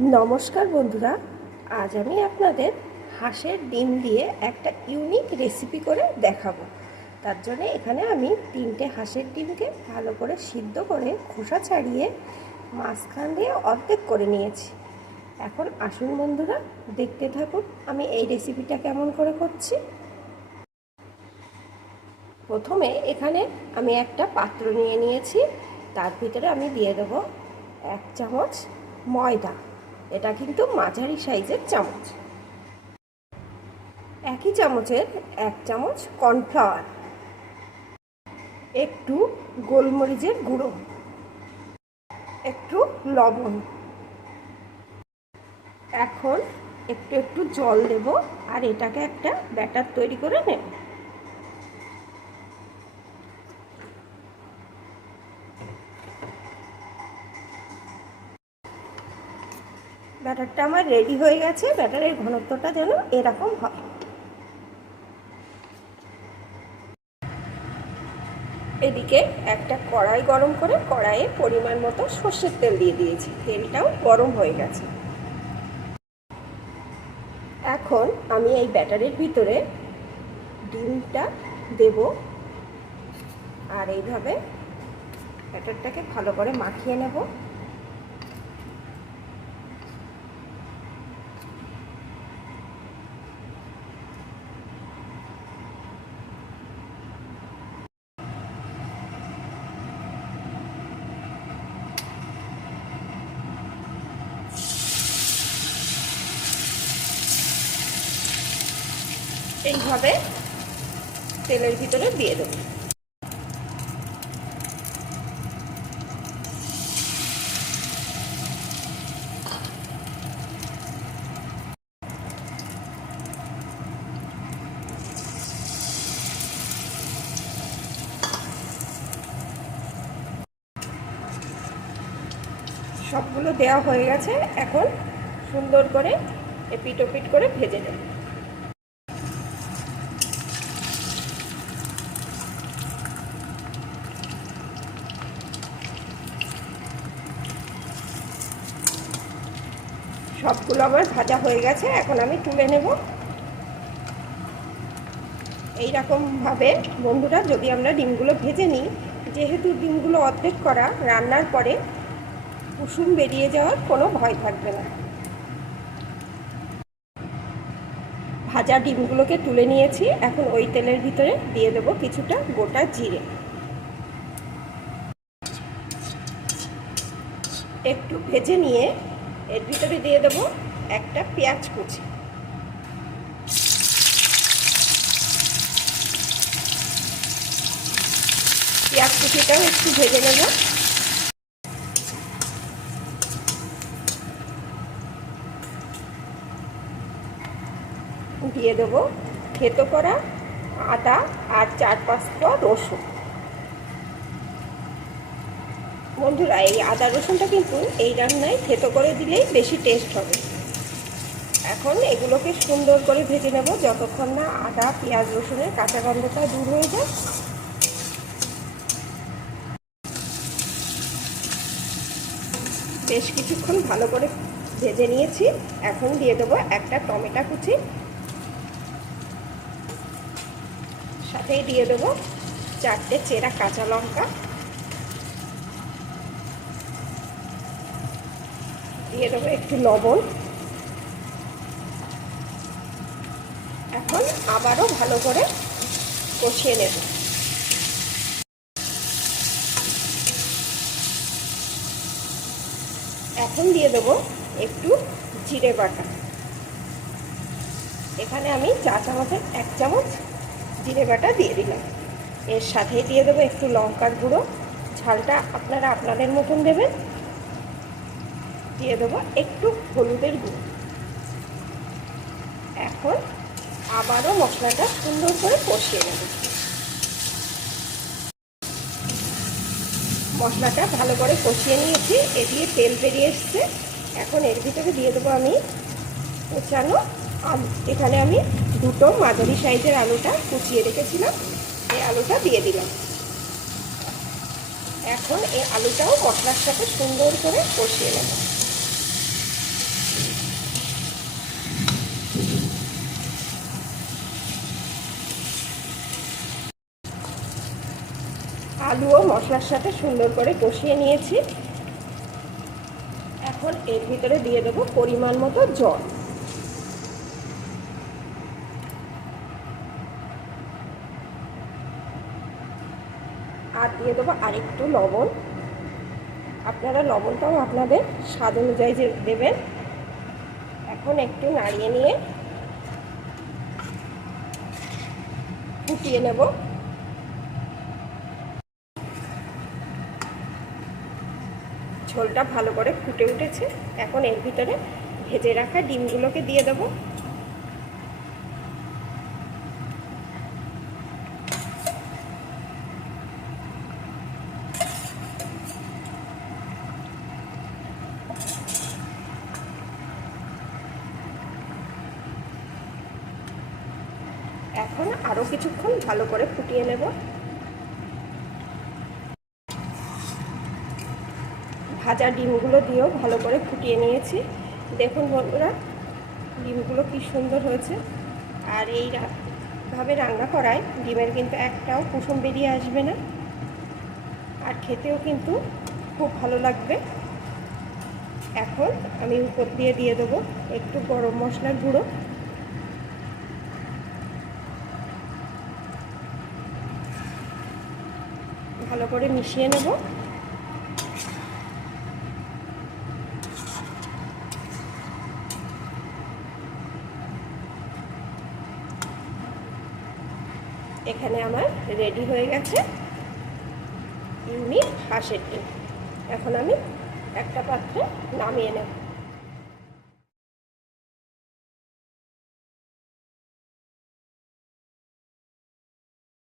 নমস্কার বন্ধুরা, আজ আমি আপনাদের হাঁসের ডিম দিয়ে একটা ইউনিক রেসিপি করে দেখাবো। তার জন্য এখানে আমি তিনটে হাঁসের ডিমকে ভালো করে সিদ্ধ করে খোসা ছাড়িয়ে মাঝখান দিয়ে অর্ধেক করে নিয়েছি। এখন আসুন বন্ধুরা, দেখতে থাকুন আমি এই রেসিপিটা কেমন করে করছি। প্রথমে এখানে আমি একটা পাত্র নিয়ে নিয়েছি, তার ভিতরে আমি দিয়ে দেবো এক চামচ ময়দা। এটা কিন্তু মাঝারি সাইজের চামচ। একই চামচের এক চামচ কর্নফ্লাওয়ার। একটু গোলমরিচের গুঁড়ো। একটু লবণ। এখন একটু একটু জল দেব আর এটাকে একটা ব্যাটার তৈরি করে নেব। ব্যাটারটা আমার রেডি হয়ে গেছে, ব্যাটারের ঘনত্বটা যেন এরকম হয়। এদিকে একটা কড়াই গরম করে কড়াইয়ে পরিমাণ মতো সর্ষের তেল দিয়ে দিয়েছি, তেলটাও গরম হয়ে গেছে। এখন আমি এই ব্যাটারের ভিতরে ডিমটা দেব আর এইভাবে ব্যাটারটাকে ভালো করে মাখিয়ে নেব। এইভাবে তেলের ভিতরে দিয়ে দেবো। সবগুলো দেওয়া হয়ে গেছে। এখন সুন্দর করে এপিট ওপিট করে ভেজে নেব। সবগুলো আমার ভাজা হয়ে গেছে, এখন আমি তুলে নেব। এইরকমভাবে বন্ধুরা, যদি আমরা ডিমগুলো ভেজে নিই, যেহেতু ডিমগুলো অর্ধেক করা, রান্নার পরে কুসুম বেরিয়ে যাওয়ার কোনো ভয় থাকবে না। ভাজা ডিমগুলোকে তুলে নিয়েছি, এখন ওই তেলের ভিতরে দিয়ে দেবো কিছুটা গোটা জিরে। একটু ভেজে নিয়ে এর ভিতরে দিয়ে দেবো একটা পেঁয়াজ কুচি। পেঁয়াজ কুচিটাও একটু ভেজে নেব। দিয়ে দেবো থেতো করা আদা আর চার পাঁচটা রসুন। বন্ধুরা, এই আদা রসুনটা কিন্তু এই রান্নায় থেতো করে দিলেই বেশি টেস্ট হবে। এখন এগুলোকে সুন্দর করে ভেজে নেব, যতক্ষণ না আদা, পেঁয়াজ, রসুনের কাঁচা গন্ধটা দূর হয়ে যায়। বেশ কিছুক্ষণ ভালো করে ভেজে নিয়েছি। এখন দিয়ে দেবো একটা টমেটো কুচি। সাথেই দিয়ে দেবো চারটে চেরা কাঁচা লঙ্কা। দিয়ে দেবো একটু লবণ। এখন আবারও ভালো করে কষিয়ে নেব। এখন দিয়ে দেবো একটু জিরে বাটা। এখানে আমি চা চামচের এক চামচ জিরে বাটা দিয়ে দিলাম। এর সাথেই দিয়ে দেবো একটু লঙ্কার গুঁড়ো। ঝালটা আপনারা আপনাদের মতন দেবেন। দিয়ে দেবো একটু হলুদের গুঁড়ো। এখন আবারও মশলাটা সুন্দর করে কষিয়ে নেব। মশলাটা ভালো করে কষিয়ে নিয়েছি, এ দিয়ে তেল বেরিয়ে এসছে। এখন এর ভিতরে দিয়ে দেবো আমি কোচানো আলু। এখানে আমি দুটো মাঝারি সাইজের আলুটা কুচিয়ে রেখেছিলাম, এই আলুটা দিয়ে দিলাম। এখন এই আলুটাও মশলার সাথে সুন্দর করে কষিয়ে নেব। আলুও মশলার সাথে সুন্দর করে কষিয়ে নিয়েছি। এখন এর ভিতরে দিয়ে দেবো পরিমাণ মতো জল। আর দিয়ে দেবো আরেকটু লবণ। আপনারা লবণটাও আপনাদের স্বাদ অনুযায়ী যে দেবেন। এখন একটু নাড়িয়ে নিয়ে ফুটিয়ে নেব। ঝোলটা ভালো করে ফুটে উঠেছে। এখন এর ভিতরে ভেজে রাখা ডিমগুলোকে দিয়ে দেবো। এখন আরও কিছুক্ষণ ভালো করে ফুটিয়ে নেব। ভাজা ডিমগুলো দিয়েও ভালো করে ফুটিয়ে নিয়েছি। দেখুন বন্ধুরা, ডিমগুলো কি সুন্দর হয়েছে। আর এই ভাবে রান্না করায় ডিমের কিন্তু একটাও কুসুম বেরিয়ে আসবে না। আর খেতেও কিন্তু খুব ভালো লাগবে। এখন আমি উপর দিয়ে দিয়ে দেবো একটু গরম মশলার গুঁড়ো। ভালো করে মিশিয়ে নেব। এখানে আমার রেডি হয়ে গেছে ইউনি হাঁসের ডিম। এখন আমি একটা পাত্রে নামিয়ে নেব।